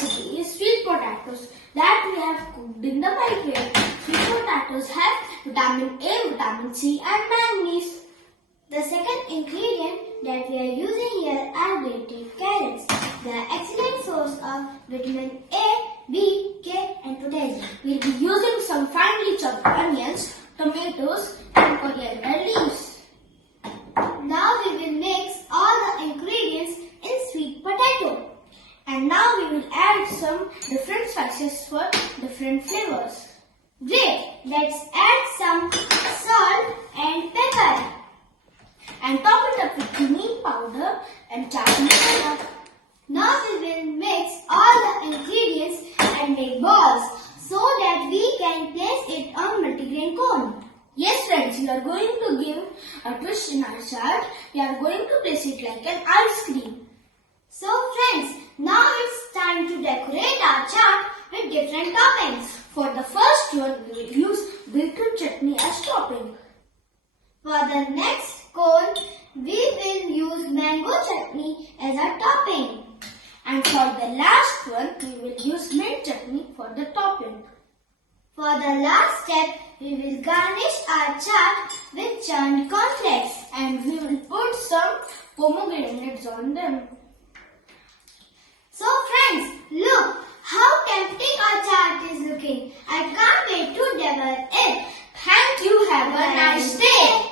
recipe is sweet potatoes that we have cooked in the microwave. Sweet potatoes have vitamin A, vitamin C and manganese. The second ingredient that we are using here are grated carrots. They are excellent source of vitamin A, B, K and potassium. We will be using some finely chopped onions, tomatoes and coriander leaves. Now we will mix all the ingredients in sweet potato. And now we will add some different spices for different flavors. Great! Let's add some salt and pepper. And top it up with cumin powder and chaat masala. Now we will mix all the ingredients and make balls so that we can place it on multigrain cone. Yes friends, we are going to give a twist in our chaat. We are going to place it like an ice cream. So friends, now it's time to decorate our chaat with different toppings. For the first one, we will use beetroot chutney as topping. For the next cone, we will use mango chutney as a topping. And for the last one, we will use mint chutney for the topping. For the last step, we will garnish our chaat with churned cornflakes and we will put some pomegranates on them. So friends, look how tempting our chaat is looking. I can't wait to devour it. Thank you. Have a nice day.